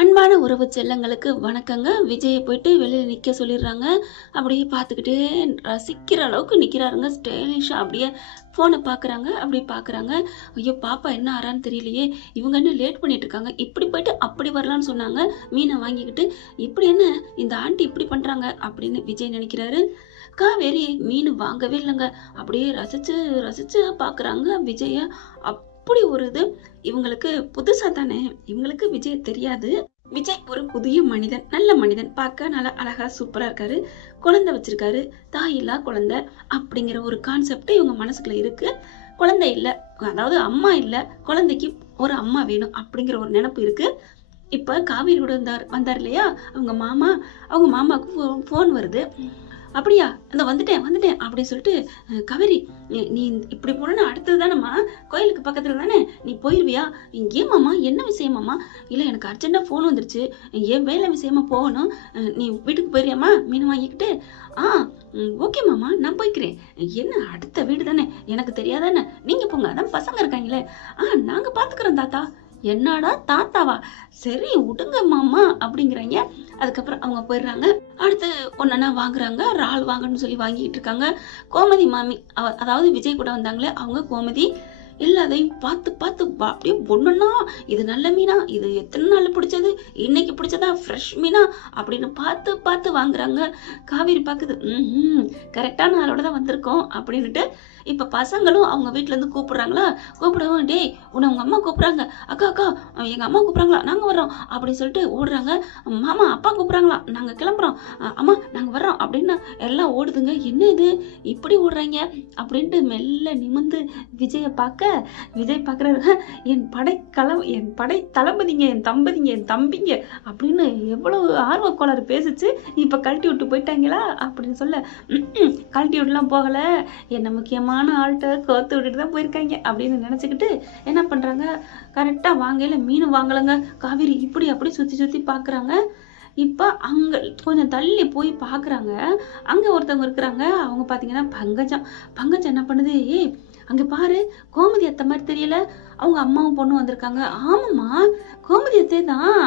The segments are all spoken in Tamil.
அன்பான உறவு செல்லங்களுக்கு வணக்கங்க. விஜய போயிட்டு வெளியில நிக்க சொல்லிடுறாங்க. அப்படியே பார்த்துக்கிட்டே ரசிக்கிற அளவுக்கு நிக்கிறாருங்க. ஸ்டைலிஷா அப்படியே ஃபோனை பார்க்குறாங்க. அப்படி பார்க்குறாங்க. ஐயோ! பாப்பா என்ன ஆறான்னு தெரியலையே! இவங்க என்ன லேட் பண்ணிட்டு இருக்காங்க. இப்படி போயிட்டு அப்படி வரலான்னு சொன்னாங்க. மீனை வாங்கிக்கிட்டு, இப்படி என்ன இந்த ஆண்டி இப்படி பண்றாங்க அப்படின்னு விஜய் நினைக்கிறாரு. காவேரி மீன் வாங்கவே இல்லைங்க. அப்படியே ரசிச்சு ரசிச்சு பார்க்குறாங்க விஜய. அப்படி ஒரு இது இவங்களுக்கு புதுசா தானே, இவங்களுக்கு விஜய் தெரியாது. விஜய் ஒரு புதிய மனிதன், நல்ல மனிதன், பார்க்க நல்லா அழகா சூப்பரா இருக்காரு, குழந்தை வச்சிருக்காரு, தாயில்லா குழந்தை அப்படிங்கிற ஒரு கான்செப்ட் இவங்க மனசுக்குள்ள இருக்கு. குழந்தை இல்ல, அதாவது அம்மா இல்ல, குழந்தைக்கு ஒரு அம்மா வேணும் அப்படிங்கிற ஒரு நினைப்பு இருக்கு. இப்ப காவேரி கூட வந்தார் இல்லையா அவங்க மாமாவுக்கு போன் வருது. அப்படியா, இந்த வந்துட்டேன் வந்துட்டேன் அப்படின்னு சொல்லிட்டு, காவேரி நீ இப்படி போனா அடுத்தது தானேம்மா, கோயிலுக்கு பக்கத்துல தானே, நீ போயிருவியா? ஏமாம்மா, என்ன விஷயமாம்மா? இல்லை, எனக்கு அர்ஜென்ட்டாக ஃபோன் வந்துருச்சு, என் வேலை விஷயமா போகணும், நீ வீட்டுக்கு போயிரியாம்மா மீன் வாங்கிக்கிட்டு? ஆ ஓகே மாமா, நான் போய்க்கிறேன். என்ன அடுத்த வீடு தானே, எனக்கு தெரியாதானே, நீங்க போங்க, அதான் பசங்க இருக்காங்களே. நாங்க பாத்துக்கிறோம் தாத்தா. என்னடா தாத்தாவா? சரி விடுங்க மாமா அப்படிங்கிறாங்க. அதுக்கப்புறம் அவங்க போயிடுறாங்க. அடுத்து ஒன்னா வாங்குறாங்க. இறால் வாங்கணும்னு சொல்லி வாங்கிட்டு இருக்காங்க. கோமதி மாமி, அதாவது விஜய் கூட வந்தாங்களே அவங்க, கோமதி எல்லாத்தையும் பார்த்து பார்த்து அப்படியே ஒண்ணுன்னா, இது நல்ல மீனா, இது எத்தனை நாள் பிடிச்சது, இன்னைக்கு பிடிச்சதா, ஃப்ரெஷ் மீனா அப்படின்னு பார்த்து பார்த்து வாங்குறாங்க. காவேரி பாக்குது, கரெக்டான ஆளோட தான் வந்திருக்கோம் அப்படின்னுட்டு. இப்ப பசங்களும் அவங்க வீட்டுல இருந்து கூப்பிடுறாங்களா, கூப்பிடவும், டேய் உன்னை உங்க அம்மா கூப்பிடுறாங்க, அக்கா அக்கா எங்க அம்மா கூப்பிடுறாங்களா, நாங்க வர்றோம் அப்படின்னு சொல்லிட்டு ஓடுறாங்க. மாமா அப்பா கூப்பிடுறாங்களா, நாங்க கிளம்புறோம், அம்மா நாங்க வர்றோம் அப்படின்னு எல்லாம் ஓடுதுங்க. என்ன இது இப்படி ஓடுறாங்க அப்படின்ட்டு மெல்ல நிமிந்து விஜய பார்க்க, விஜய் பாக்குறாரு, என் படை தளபதிங்க, என் தம்பதிங்க, என் தம்பிங்க அப்படின்னு எவ்வளவு ஆர்வ கோளாறு பேசிச்சு. இப்ப கழட்டி விட்டு போயிட்டாங்களா அப்படின்னு சொல்ல, கழட்டி விட்டுலாம் போகல, என்ன முக்கியமான ஆள்கிட்ட கோத்து விட்டுட்டு தான் போயிருக்காங்க அப்படின்னு நினைச்சுக்கிட்டு என்ன பண்றாங்க, கரெக்டா வாங்கல மீன் வாங்கலங்க. காவேரி இப்படி அப்படி சுத்தி சுத்தி பாக்குறாங்க. இப்ப அங்க கொஞ்சம் தள்ளி போய் பாக்குறாங்க. அங்க ஒருத்தவங்க இருக்கிறாங்க. அவங்க பாத்தீங்கன்னா பங்கஜம் என்ன பண்ணுது, ஏய் அங்க பாரு, கோமதி அத்தை மாதிரி தெரியல, அவங்க அம்மாவும் பொண்ணும் வந்திருக்காங்க. ஆமாம்மா, கோமதி அத்தை தான்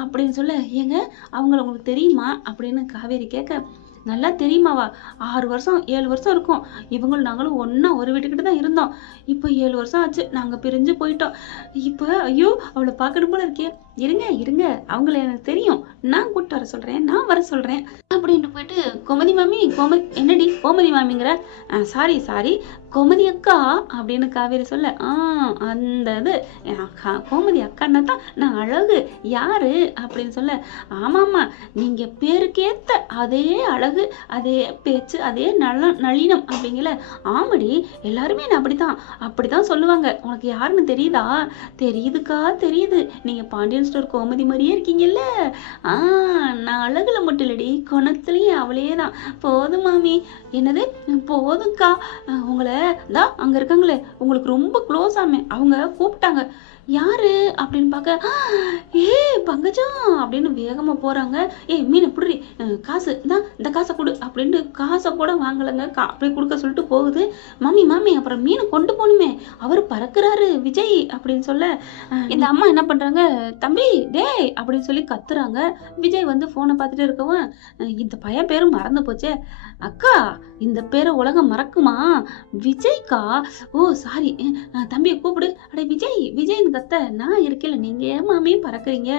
அப்படின்னு சொல்ல, ஏங்க அவங்கள உங்களுக்கு தெரியுமா அப்படின்னு காவேரி கேட்க, நல்லா தெரியுமாவா, 6 வருஷம் 7 வருஷம் இருக்கும், இவங்களும் நாங்களும் ஒன்னா ஒரு வீட்டுக்கிட்ட தான் இருந்தோம், இப்போ 7 வருஷம் ஆச்சு நாங்க பிரிஞ்சு போயிட்டோம். இப்ப ஐயோ அவளை பார்க்கணும் போல இருக்கே, இருங்க இருங்க அவங்கள எனக்கு தெரியும், நான் கூப்பிட்டு வர சொல்றேன், நான் வர சொல்றேன் அப்படின்ட்டு போயிட்டு, கோமதி மாமி, என்னடி கோமதி மாமிங்கிற, சாரி கோமதி அக்கா அப்படின்னு காவேரி சொல்ல, அந்த இது கோமதி அக்கான்னா தான் நான் அழகு யாரு அப்படின்னு சொல்ல, ஆமாமா நீங்க பேருக்கேத்த அதே அழகு, அதே பேச்சு, அதே நளினம் அப்படிங்கல. ஆமாடி, எல்லாருமே என்ன அப்படித்தான் சொல்லுவாங்க, உனக்கு யாருன்னு தெரியுதா? தெரியுதுக்கா தெரியுது, நீங்க பாண்டியன் ஸ்டோர் கோமதி மாதிரியே இருக்கீங்கல்ல. நான் அழகுல மட்டும் இல்லடி, குணத்துலயும் அவளே தான். போதும் மாமி. என்னது போதும்க்கா, உங்களை தான் அங்க இருக்காங்களே உங்களுக்கு ரொம்ப க்ளோஸ் ஆமே, அவங்க கூப்பிட்டாங்க. யாரு அப்படின்னு பார்க்க, ஏ பங்கஜம் அப்படின்னு வேகமா போறாங்க. மீனை புடுறி, காசு தான், இந்த காசை கொடு அப்படின்ட்டு காசை கூட வாங்கலைங்க. அப்படி கொடுக்க சொல்லிட்டு போகுது. மாமி அப்புறம் மீனை கொண்டு போகணுமே, அவர் பறக்குறாரு விஜய் அப்படின்னு சொல்ல, இந்த அம்மா என்ன பண்றாங்க, தம்பி டே அப்படின்னு சொல்லி கத்துறாங்க. விஜய் வந்து போனை பார்த்துட்டு இருக்கவும், இந்த பையன் பேரும் மறந்து போச்சே, அக்கா இந்த பேரை உலகம் மறக்குமா, விஜய்க்கா, ஓ சாரி, தம்பியை கூப்பிடு. அடே விஜய் கத்த, நான் இருக்கல, நீங்க ஏன் மாமியே பறக்குறீங்க,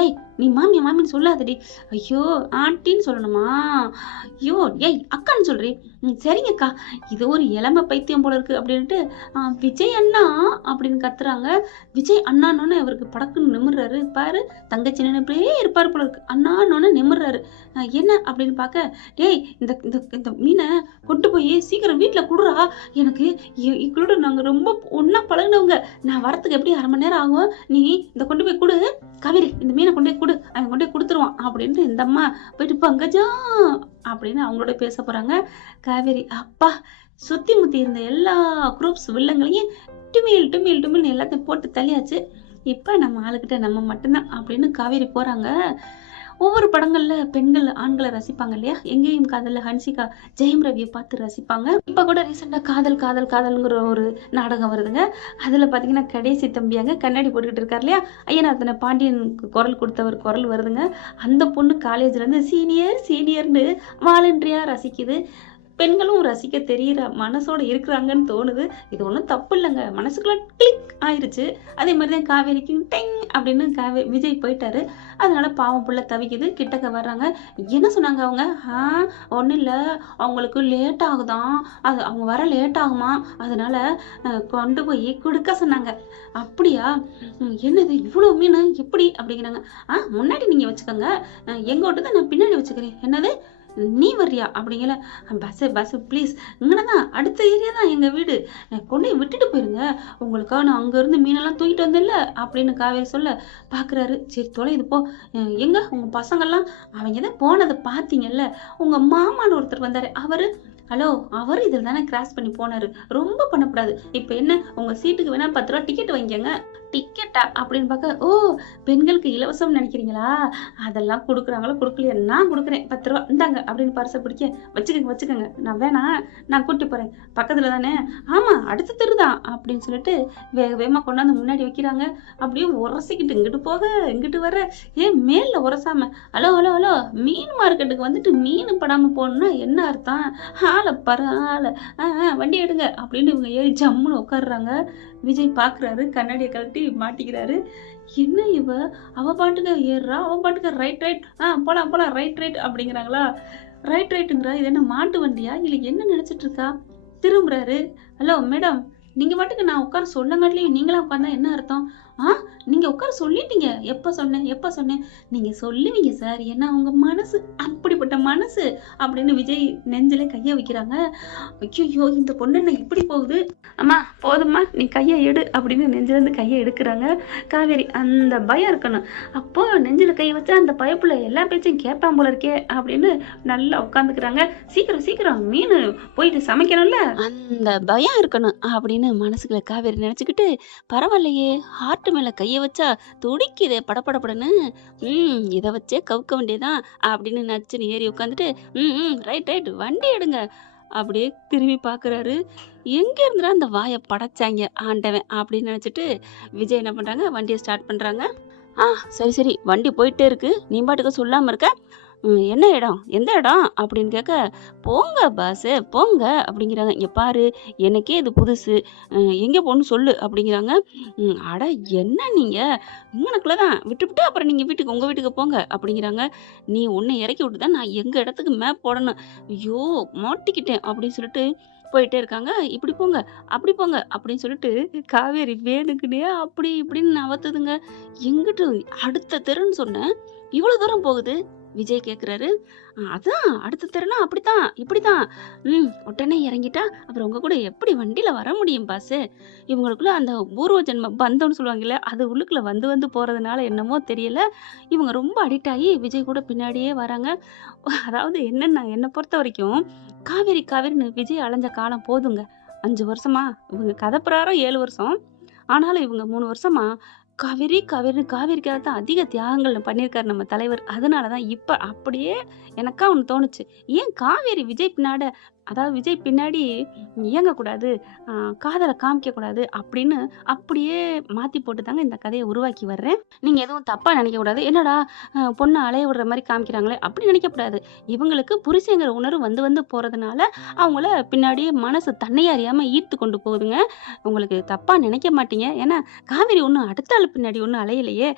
ஏய் நீ மாமின்னு சொல்லாதடி, ஐயோ ஆண்டின்னு சொல்லணுமா, ஐயோ ஏய் அக்கான்னு சொல்றேன், சரிங்கக்கா, இது ஒரு இளம பைத்தியம் போல இருக்கு அப்படின்ட்டு, விஜய் அண்ணா அப்படின்னு கத்துறாங்க. விஜய் அண்ணான்னு இவருக்கு படக்குன்னு நிமிர்றாரு. பாரு தங்கச்சி நினைப்பே இருப்பாரு போல இருக்கு, அண்ணான்னு நிமிர்றாரு. என்ன அப்படின்னு பார்க்க, டேய் இந்த மீனை கொண்டு போய் சீக்கிரம் வீட்டுல குடுறா, எனக்கு இவங்களோட நாங்க ரொம்ப ஒன்னா பழகினவங்க, நான் வரத்துக்கு எப்படி 1/2 மணி நேரம் ஆகும், நீ இந்த கொண்டு போய் கொடு, காவேரி இந்த மீனை கொண்டு போய் கொடு, அவன் கொண்டு போய் கொடுத்துருவான் அப்படின்ட்டு இந்த அம்மா போயிட்டு பங்கஜம் அப்படின்னு அவங்களோட பேச போறாங்க. காவேரி அப்பா சுத்தி முத்தி இருந்த எல்லா குரூப்ஸ் வில்லங்களையும் டுமில் எல்லாத்தையும் போட்டு தள்ளியாச்சு. இப்ப நம்ம ஆளுகிட்ட நம்ம மட்டும்தான் அப்படின்னு காவேரி போறாங்க. ஒவ்வொரு படங்கள்ல பெண்கள் ஆண்களை ரசிப்பாங்க இல்லையா? எங்கேயும் காதல்ல ஹன்சிகா ஜெயம் ரவியை பார்த்து ரசிப்பாங்க. இப்ப கூட ரீசெண்டா காதல் காதல் காதல்ங்கிற ஒரு நாடகம் வருதுங்க. அதுல பாத்தீங்கன்னா கடைசி தம்பியாங்க கண்ணாடி போட்டுக்கிட்டு இருக்காரு இல்லையா? ஐயனார் பாண்டியனுக்கு குரல் கொடுத்தவர் குரல் வருதுங்க. அந்த பொண்ணு காலேஜ்ல இருந்து சீனியர் சீனியர்னு வாலண்டரியா ரசிக்குது. பெண்களும் ரசிக்க தெரியிற மனசோட இருக்கிறாங்கன்னு தோணுது. இது ஒன்றும் தப்பு இல்லைங்க. மனசுக்குள்ள கிளிக் ஆயிருச்சு. அதே மாதிரி தான் காவேரிக்கு டெங் அப்படின்னு விஜய் போயிட்டாரு. அதனால பாவம் புள்ள தவிக்குது. கிட்டக்க வர்றாங்க. என்ன சொன்னாங்க அவங்க? ஒன்றும் இல்லை, அவங்களுக்கு லேட் ஆகுதான், அது அவங்க வர லேட் ஆகுமா, அதனால கொண்டு போய் கொடுக்க சொன்னாங்க. அப்படியா? என்னது இவ்வளோ மீன் எப்படி அப்படிங்கிறாங்க. முன்னாடி நீங்கள் வச்சுக்கோங்க, எங்க விட்டு தான் நான் பின்னாடி வச்சுக்கிறேன். என்னது நீ வர்றியா அப்படிங்கல. பஸ் ப்ளீஸ், இங்கே தான் அடுத்த ஏரியா தான் எங்கள் வீடு, கொண்டு போய் விட்டுட்டு போயிருங்க, உங்களுக்காக நான் அங்கேருந்து மீனெல்லாம் தூக்கிட்டு வந்தேன்ல அப்படின்னு காவேரி சொல்ல பார்க்குறாரு. சரி தொலைது போ. எங்க உங்கள் பசங்கள்லாம் அவங்க தான் போனதை பார்த்தீங்கல்ல, உங்கள் மாமான்னு ஒருத்தர் வந்தார், அவர் ஹலோ, அவர் இதில் தானே கிராஸ் பண்ணி போனாரு, ரொம்ப பண்ணக்கூடாது. இப்போ என்ன, உங்கள் சீட்டுக்கு வேணா 10 ரூபா டிக்கெட் வாங்கிக்கங்க. டிக்கெட்டா அப்படின்னு பார்க்க, ஓ பெண்களுக்கு இலவசம் நினைக்கிறீங்களா? அதெல்லாம் கொடுக்குறாங்களோ கொடுக்கலையா, நான் கொடுக்குறேன் 10 ரூபா இந்தாங்க அப்படின்னு பரிசை பிடிக்க, வச்சுக்கோங்க நான் வேணாம், நான் கூட்டி போகிறேன், பக்கத்தில் தானே, ஆமாம் அடுத்த தெரு தான் அப்படின்னு சொல்லிட்டு வேக வேகமாக கொண்டாந்து முன்னாடி வைக்கிறாங்க. அப்படியே உரசிக்கிட்டு இங்கிட்டு போக இங்கிட்டு வர, ஏன் மேலில் உரசாம, ஹலோ ஹலோ ஹலோ, மீன் மார்க்கெட்டுக்கு வந்துட்டு மீன் படாமல் போகணுன்னா என்ன அர்த்தம்? ஆளை பாரு ஆளை, வண்டி எடுங்க அப்படின்னு இவங்க ஏறி ஜம்முன்னு உட்காடுறாங்க. விஜய் பார்க்குறாரு, கண்ணாடியை கழட்டி மாட்டிக்கிறாரு. என்ன இவ, அவ பாட்டுக்கு ஏறுறா, அவ பாட்டுக்கு ரைட் ரைட் போலாம் ரைட் அப்படிங்கிறாங்களா? ரைட்டுங்கிறா, இது என்ன மாட்டு வண்டியா இல்லை என்ன நினச்சிட்டு இருக்கா? திரும்புறாரு. ஹலோ மேடம், நீங்கள் பாட்டுக்கு நான் உட்கார சொல்லங்காட்டிலையும் நீங்களாம் உட்காந்தா என்ன அர்த்தம்? நீங்கள் உட்கார சொல்லிட்டீங்க. எப்போ சொன்னேன்? நீங்கள் சொல்லுவீங்க சார், ஏன்னா உங்கள் மனசு அப்படிப்பட்ட மனசு அப்படின்னு விஜய் நெஞ்சிலே கையை வைக்கிறாங்க. ஐயோ இந்த பொண்ணு என்ன இப்படி போகுது, அம்மா போதும்மா நீ கையை எடு அப்படின்னு நெஞ்சிலேருந்து கையை எடுக்கிறாங்க. காவேரி அந்த பயம் இருக்கணும். அப்போ நெஞ்சில் கையை வச்சா அந்த பயப்புல எல்லா பேச்சையும் கேட்பான் போல இருக்கே அப்படின்னு நல்லா உட்காந்துக்கிறாங்க. சீக்கிரம் மீன் போயிட்டு சமைக்கணும்ல, அந்த பயம் இருக்கணும் அப்படின்னு மனசுக்குள்ள காவேரி நினச்சிக்கிட்டு, பரவாயில்லையே ஹார்ட் மேல கையை வச்சா துடிக்குதே படபடபடன்னு, இதை வச்சே கவுக்க வேண்டியதான் அப்படின்னு நச்சுன்னு ஏறி உட்காந்துட்டு, ரைட் வண்டி எடுங்க அப்படியே திரும்பி பார்க்குறாரு. எங்க இருந்துடா அந்த வாயை படைச்சாங்க ஆண்டவன் அப்படின்னு நினச்சிட்டு விஜய் என்ன பண்ணுறாங்க, வண்டியை ஸ்டார்ட் பண்ணுறாங்க. சரி வண்டி போயிட்டே இருக்கு, நீ பாட்டுக்கு சொல்லாமல் இருக்க, என்ன இடம், எந்த இடம் அப்படின்னு கேட்க, போங்க பாஸு போங்க அப்படிங்கிறாங்க. இங்கே பாரு எனக்கே இது புதுசு, எங்கே போகணும்னு சொல்லு அப்படிங்கிறாங்க. அட என்ன நீங்கள் இங்கனக்குள்ளே தான் விட்டுவிட்டு அப்புறம் நீங்கள் வீட்டுக்கு உங்கள் வீட்டுக்கு போங்க அப்படிங்கிறாங்க. நீ உன்னை இறக்கி விட்டு தான் நான் எங்கள் இடத்துக்கு மேப் போடணும், ஐயோ மாட்டிக்கிட்டேன் அப்படின்னு சொல்லிட்டு போயிட்டே இருக்காங்க. இப்படி போங்க அப்படி போங்க அப்படின்னு சொல்லிட்டு காவேரி வேணுக்குனே அப்படி இப்படின்னு நவத்துதுங்க. எங்கிட்டு அடுத்த தெருன்னு சொன்னேன், இவ்வளோ தூரம் போகுது விஜய் கேட்குறாரு. அதான் அடுத்த தெருனா அப்படித்தான் இப்படித்தான், உடனே இறங்கிட்டா அப்புறம் உங்க கூட எப்படி வண்டியில் வர முடியும் பாஸு? இவங்களுக்குள்ள அந்த பூர்வ ஜென்ம பந்தம்னு சொல்லுவாங்கல்ல, அது உள்ளுக்குள்ள வந்து போகிறதுனால என்னமோ தெரியல, இவங்க ரொம்ப அடிக்ட் ஆகி விஜய் கூட பின்னாடியே வராங்க. அதாவது என்னென்ன என்னை பொறுத்த வரைக்கும் காவேரின்னு விஜய் அலைஞ்ச காலம் போதுங்க. 5 வருஷமா, இவங்க கதை பிரகாரம் 7 வருஷம், ஆனாலும் இவங்க 3 வருஷமா காவேரிக்காக தான் அதிக தியாகங்கள் பண்ணியிருக்காரு நம்ம தலைவர். அதனால தான் இப்போ அப்படியே எனக்கா ஒன்று தோணுச்சு, ஏன் காவேரி விஜய் பின்னாடி இயங்கக்கூடாது, காதலை காமிக்கக்கூடாது அப்படின்னு அப்படியே மாற்றி போட்டு தாங்க இந்த கதையை உருவாக்கி வர்றேன். நீங்கள் எதுவும் தப்பாக நினைக்கக்கூடாது, என்னடா பொண்ணை அலைய விடுற மாதிரி காமிக்கிறாங்களே அப்படி நினைக்கக்கூடாது. இவங்களுக்கு புருஷங்கிற உணர்வு வந்து போகிறதுனால அவங்கள பின்னாடியே மனசு தன்னையே அறியாமல் ஈர்த்து கொண்டு போகுதுங்க. உங்களுக்கு தப்பாக நினைக்க மாட்டீங்க, ஏன்னா காவேரி ஒன்றும் அடுத்த ஆள் பின்னாடி ஒன்றும் அலையலையே,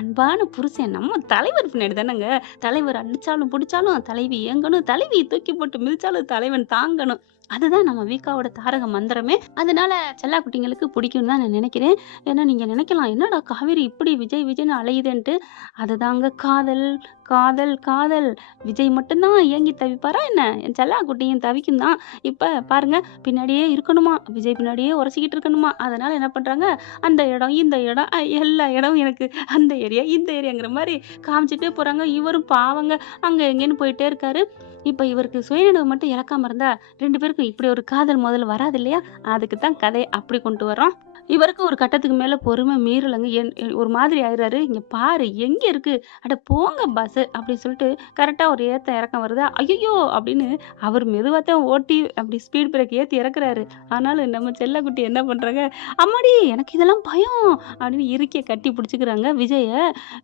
அன்பான புருஷன் நம்ம தலைவர் பின்னாடி தானேங்க. தலைவர் அடித்தாலும் பிடிச்சாலும் தலைவி இயங்கணும், தலைவி தூக்கி போட்டு மிதிச்சாலும் தலைவன் தாங்கணும். அதுதான் நம்ம வீக்காவோட தாரக மந்திரமே. அதனால செல்லா குட்டிங்களுக்கு பிடிக்கும் தான் நான் நினைக்கிறேன். ஏன்னா நீங்கள் நினைக்கலாம், என்னடா காவேரி இப்படி விஜய்னு அலையுதுன்ட்டு. அதுதாங்க காதல் காதல் காதல். விஜய் மட்டும்தான் ஏங்கி தவிப்பாரா என்ன? என் செல்லா குட்டியும் தவிக்கும் தான். இப்போ பாருங்க, பின்னாடியே இருக்கணுமா, விஜய் பின்னாடியே உரசிக்கிட்டு இருக்கணுமா. அதனால என்ன பண்ணுறாங்க, அந்த இடம் இந்த இடம் எல்லா இடமும் எனக்கு அந்த ஏரியா இந்த ஏரியாங்கிற மாதிரி காமிச்சிட்டே போகிறாங்க. இவரும் பாவங்க அங்கே எங்கேன்னு போயிட்டே இருக்காரு. இப்போ இவருக்கு சுயநினைவு மட்டும் இழக்காம இருந்தா 2 பேருக்கும் இப்படி ஒரு காதல் முதல்ல வராது இல்லையா? அதுக்கு தான் கதை அப்படி கொண்டு வரோம். இவருக்கு ஒரு கட்டத்துக்கு மேல பொறுமை மீறலங்க. ஒரு மாதிரி ஆயிடுறாரு. "இங்க பாரு எங்க இருக்கு? அட போங்க பஸ்ஸு" அப்படின்னு சொல்லிட்டு கரெக்ட்டா ஒரு ஏத்த இறக்கம் வருதா, "ஐயய்யோ!" அப்படின்னு அவர் மெதுவா தான் ஓட்டி அப்படி ஸ்பீட் பிரேக் ஏத்தி இறக்குறாரு. ஆனாலும் நம்ம செல்லக்குட்டி என்ன பண்றாங்க, "அம்மாடி எனக்கு இதெல்லாம் பயம்" அப்படின்னு இறுக்கிய கட்டி பிடிச்சுக்கிறாங்க விஜய.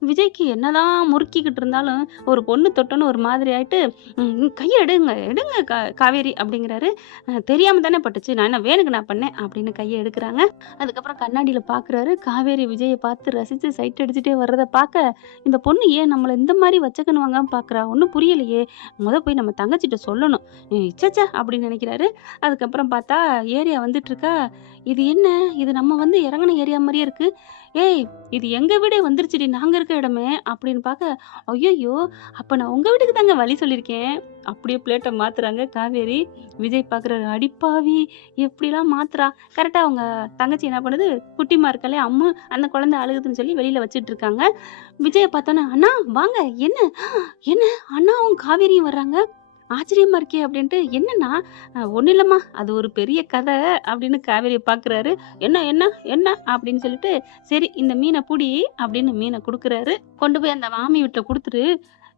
விஜய்க்கு என்னதான் முறுக்கிக்கிட்டு இருந்தாலும், ஒரு பொண்ணு தொட்டோன்னு ஒரு மாதிரி ஆயிட்டு, கைய எடுங்க எடுங்க காவேரி" அப்படிங்கிறாரு. தெரியாம தானே பட்டுச்சு. நான் என்ன வேணுக்கு நான் பண்ணேன்" அப்படின்னு கைய எடுக்குறாங்க. அதுக்கப்புறம் கண்ணாடியில பார்க்குறாரு. காவேரி விஜய பார்த்து ரசிச்சு சைட் அடிச்சுட்டே வர்றத பார்க்க, இந்த பொண்ணு ஏன் நம்மள இந்த மாரி வச்சக்கன்னு வாங்காம பார்க்குறா? ஒண்ணும் புரியலையே! போய் நம்ம தங்கச்சிட்ட சொல்லணும். ச்சே! அப்படின்னு நெனைக்கிறாரு. அதுக்கப்புறம் பார்த்தா ஏரியா வந்துட்டுருக்கா. இது என்ன? இது நம்ம வந்து இறங்குன ஏரியா மாரியே இருக்கு. "ஏய்! இது எங்க வீடே வந்துருச்சுடி நாங்க இருக்க இடமே" அப்படின்னு பார்க்க, "ஐய்யய்யோ! அப்ப நான் உங்க வீட்டுக்கு தாங்க வழி சொல்லியிருக்கேன்." அப்படியே பிளேட்ட மாத்துறாங்க காவேரி. விஜய் பார்க்குறாரு. "அடிப்பாவி! எப்படிலாம் மாத்துறா?" கரெக்ட்டா அவங்க தங்கச்சி என்ன பண்ணுது, குட்டிம்மா இருக்கால்லையா, அம்மு அந்த குழந்தை அழுகுதுன்னு சொல்லி வெளியில வச்சுட்டு இருக்காங்க. விஜய பார்த்தோன்னே, "அண்ணா வாங்க. என்ன? என்ன அண்ணாவும் காவேரியும் வர்றாங்க? ஆச்சரியமா இருக்கே!" அப்படின்ட்டு, "என்னண்ணா?" ஒண்ணும் இல்லம்மா. அது ஒரு பெரிய கதை" அப்படின்னு காவேரிய பார்க்குறாரு. "என்ன என்ன என்ன?" அப்படின்னு சொல்லிட்டு, "சரி இந்த மீன புடி" அப்படின்னு மீன குடுக்குறாரு. "கொண்டு போய் அந்த மாமி வீட்ல குடுத்துரு.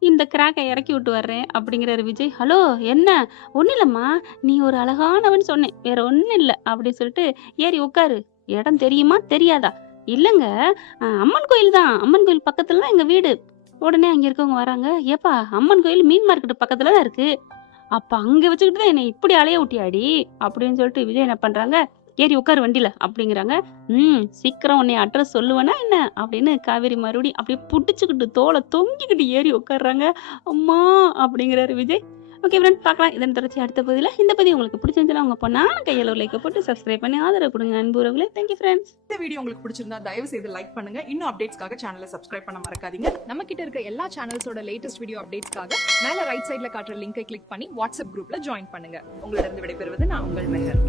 இந்த கிராக்க இறக்கி விட்டு வர்றேன்" அப்படிங்கிறாரு விஜய். "ஹலோ என்ன?" "ஒண்ணும் இல்லம்மா. நீ ஒரு அழகானவன்னு சொன்னேன். வேற ஒண்ணும் இல்ல" அப்படின்னு சொல்லிட்டு, "ஏறி உட்காரு. இடம் தெரியுமா? தெரியாதா?" "இல்லங்க. அம்மன் கோயில் தான். அம்மன் கோயில் பக்கத்துல தான் எங்க வீடு." உடனே அங்க இருக்கவங்க வராங்க. "ஏப்பா அம்மன் கோயில் மீன் மார்க்கெட் பக்கத்துல தான் இருக்கு. அப்ப அங்க வச்சுக்கிட்டு தான் என்னை இப்படி அலைய விட்டியாடி?" அப்படின்னு சொல்லிட்டு விஜய் என்ன பண்றாங்க, "ஏறி உட்காரு வண்டியில" அப்படிங்கிறாங்க. சீக்கிரம் உன்னைய அட்ரஸ் சொல்லுவேனா என்ன?" அப்படின்னு காவேரி மறுபடியும் அப்படியே புடிச்சுக்கிட்டு தோள தொங்கிக்கிட்டு ஏறி உட்கார்றாங்க. "அம்மா" அப்படிங்கிறாரு விஜய். ஓகே ஃப்ரெண்ட்ஸ், பார்க்கலாம். இதன் தொடர்ச்சி அடுத்த பதிவுல. இந்த பதிவு உங்களுக்கு பிடிச்சிருந்துச்சுன்னா உங்க பொண்ணான கையில ஒரு லைக்க போட்டு சப்ஸ்கிரைப் பண்ணி ஆதரவு கொடுங்க அன்பு உறவுகளே. Thank you friends. இந்த வீடியோ உங்களுக்கு பிடிச்சிருந்தா தயவு செய்து லைக் பண்ணுங்க. இன்னும் அப்டேட்ஸ்க்காக சேனலை சப்ஸ்கிரைப் பண்ண மறக்காதீங்க. நம்ம கிட்ட இருக்க எல்லா சேனல்ஸோட லேட்டஸ்ட் வீடியோ அப்டேட்ஸ்க்காக மேல ரைட் சைடுல காட்டுற லிங்கை கிளிக் பண்ணி வாட்ஸ்அப் குரூப்ல ஜாயின் பண்ணுங்க. உங்களிடம் விடைபெறுவது நான் உங்கள் மெஹர்.